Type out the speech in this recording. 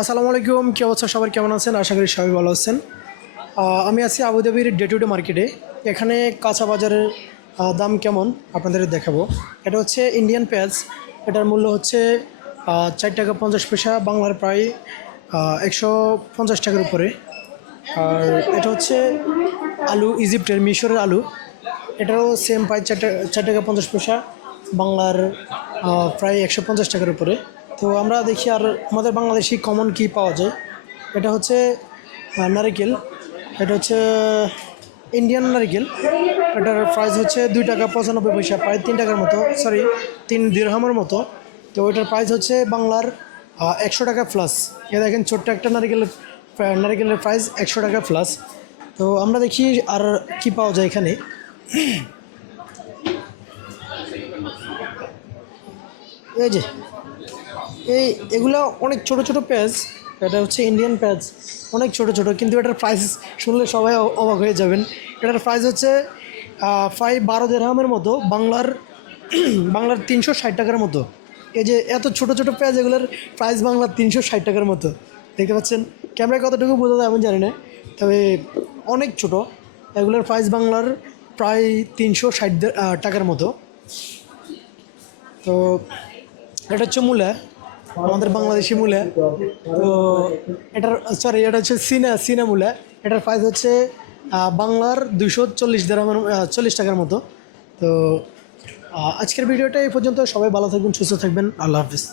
আসসালামু আলাইকুম, কি অবস্থা সবার, কেমন আছেন? আশা করি সবাই ভালো আছেন। আমি আছি আবুধাবির ডে টু ডে মার্কেটে। এখানে কাঁচা বাজারের দাম কেমন আপনাদের দেখাবো। এটা হচ্ছে ইন্ডিয়ান পেঁয়াজ। এটার মূল্য হচ্ছে 4 টাকা 50 পয়সা, বাংলার প্রায় 150 টাকার উপরে। আর এটা হচ্ছে আলু, ইজিপ্টের মিশরের আলু। এটারও সেম প্রায় 4 টাকা 50 পয়সা, বাংলার প্রায় 150 টাকার উপরে। তো আমরা দেখি আর আমাদের বাংলাদেশি কমন কি পাওয়া যায়। এটা হচ্ছে নারিকেল। এটা হচ্ছে ইন্ডিয়ান নারিকেল। এটার প্রাইস হচ্ছে 2 টাকা 95 পয়সা, প্রায় 3 টাকার মতো, সরি 3 দিরহামের মতো। তো এটার প্রাইস হচ্ছে বাংলার 100 টাকা প্লাস। এ দেখেন ছোট্ট একটা নারিকেলের প্রাইস 100 টাকা প্লাস। তো আমরা দেখি আর কি পাওয়া যায় এখানে। এই যে এগুলো অনেক ছোট ছোট পেঁয়াজ। এটা হচ্ছে ইন্ডিয়ান পেঁয়াজ, অনেক ছোট ছোট, কিন্তু এটার প্রাইস শুনলে সবাই অবাক হয়ে যাবেন। এটার প্রাইস হচ্ছে প্রায় 12 দিরহামের মতো, বাংলার 360 টাকার মতো। এই যে এত ছোট ছোট পেঁয়াজ, এগুলোর প্রাইস বাংলার 360 টাকার মতো। দেখতে পাচ্ছেন, ক্যামেরায় কতটুকু বোঝা যায় আমি জানি না, তবে অনেক ছোট। এগুলোর প্রাইস বাংলার প্রায় 360 টাকার মতো। তো এটা হচ্ছে মূলা, আমাদের বাংলাদেশি মূলা। তো এটা হচ্ছে সিনা মূলা। এটার প্রাইস হচ্ছে বাংলার 240 দিরহামের 40 টাকার মতো। তো আজকের ভিডিওটা এই পর্যন্ত। সবাই ভালো থাকবেন, সুস্থ থাকবেন। আল্লাহ হাফিজ।